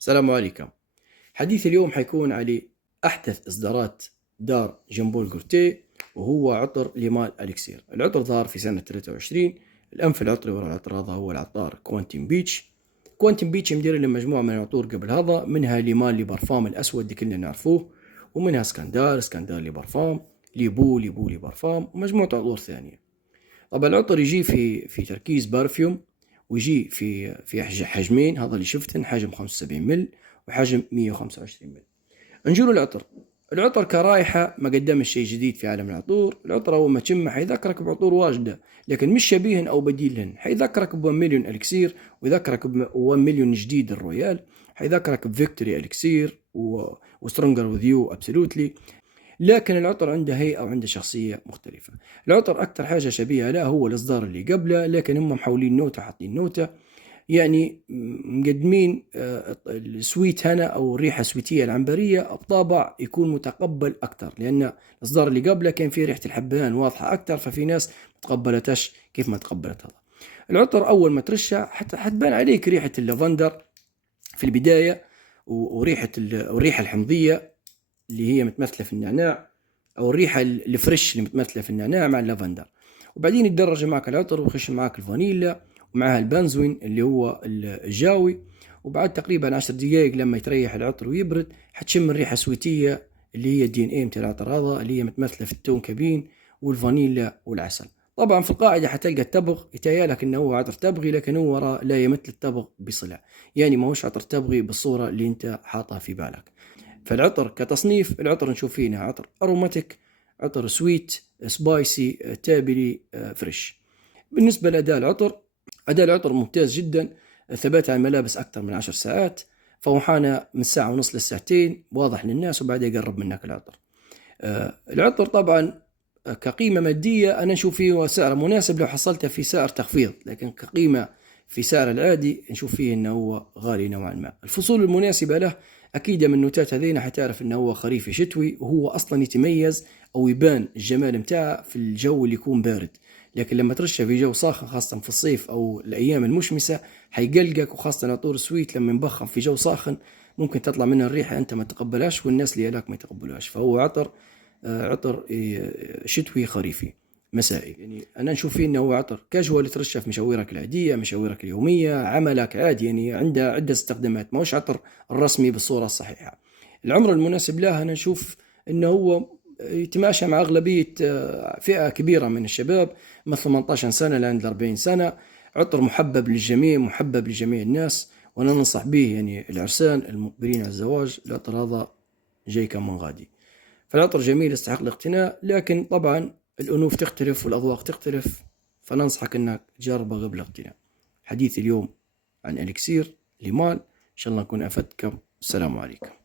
السلام عليكم. حديث اليوم حيكون على أحدث إصدارات دار جون بول جورتيه، وهو عطر ليمال أليكسير. العطر ظهر في سنة 23. الأنف العطري وراء العطر هذا هو العطار كوانتم بيتش. كوانتم بيتش مدير لمجموعة من العطور قبل هذا، منها ليمال لبرفام الأسود اللي كلنا نعرفوه، ومنها سكندار لبرفام، ليبو لبرفام، ومجموعة عطور ثانية. طبعا العطر يجي في تركيز بارفيوم، ويجي في حجمين، هذا اللي شفتن، حجم 75 مل وحجم 125 مل. نجول العطر كرائحة ما قدمش شيء جديد في عالم العطور. العطر أول ما تشمه حيذكرك بعطور واجدة، لكن مش شبيهن أو بديلهن. حيذكرك ب1 مليون أليكسير، ويذكرك ب1 مليون جديد الرويال، حيذكرك بفيكتوري أليكسير وسترونجر وذيو أبسولوتلي. لكن العطر عنده هيئة وعنده شخصية مختلفة. العطر أكثر حاجة شبيهة له هو الإصدار اللي قبله، لكن هم محاولين نوتة، حاطين نوتة، يعني مقدمين السويت هنا أو الريحة السويتية العنبرية بطابع يكون متقبل أكثر، لأن الإصدار اللي قبله كان فيه ريحة الحبهان واضحة أكثر، ففي ناس متقبلتش كيف ما تقبلت هذا. العطر أول ما ترشه حتبان عليك ريحة اللافندر في البداية، والريحة الحمضية اللي هي متمثلة في النعناع، أو الريحة الفريش اللي متمثلة في النعناع مع اللافندر. وبعدين يتدرج معك العطر ويخش معك الفانيلا ومعها البنزوين اللي هو الجاوي. وبعد تقريبا 10 دقائق لما يتريح العطر ويبرد، حتشم الريحة السويتية اللي هي DNA متاع العطر هذا، اللي هي متمثلة في التون كابين والفانيلا والعسل. طبعا في القاعدة حتلقى التبغ، يتهيألك انه هو عطر تبغي، لكن هو لا يمثل التبغ بصلة، يعني ما هوش عطر تبغي بالصورة اللي انت حاطها في بالك. فالعطر كتصنيف، العطر نشوف فيه عطر أروماتيك، عطر سويت، سبايسي، تابلي، فريش. بالنسبة لأداء العطر، أداء العطر ممتاز جدا، ثبات على الملابس أكثر من 10 ساعات، فوحانة من ساعة ونص لساعتين، واضح للناس، وبعدها يقرب منك العطر. العطر طبعا كقيمة مادية أنا نشوف فيه سعر مناسب لو حصلته في سعر تخفيض، لكن كقيمة في سعر العادي نشوف فيه أنه هو غالي نوعا ما. الفصول المناسبة له أكيد من النوتات هذين حتعرف أنه هو خريفي شتوي، وهو أصلا يتميز أو يبان الجمال متاعه في الجو اللي يكون بارد، لكن لما ترشه في جو ساخن خاصة في الصيف أو الأيام المشمسة حيقلقك، وخاصة عطور سويت لما ينبخم في جو ساخن ممكن تطلع منه الريحة أنت ما تقبلهاش والناس اللي يلاك ما يتقبلوهاش. فهو عطر شتوي خريفي مسائي، يعني أنا نشوف فيه أنه هو عطر كاجوال ترشه في مشاويرك العادية، مشاويرك اليومية، عملك عادي، يعني عنده عدة استخدامات، ما هوش عطر الرسمي بالصورة الصحيحة. العمر المناسب له أنا نشوف أنه هو يتماشى مع أغلبية فئة كبيرة من الشباب، من 18 سنة لعند 40 سنة. عطر محبب للجميع، محبب لجميع الناس، وأنا ننصح به يعني العرسان المقبلين على الزواج. العطر هذا جاي كم من غادي. فالعطر جميل يستحق الاقتناء، لكن طبعا الأنوف تختلف والأذواق تختلف، فننصحك أنك تجربه قبل الاقتناء. حديث اليوم عن أليكسير ليمال، إن شاء الله نكون أفدتكم. السلام عليكم.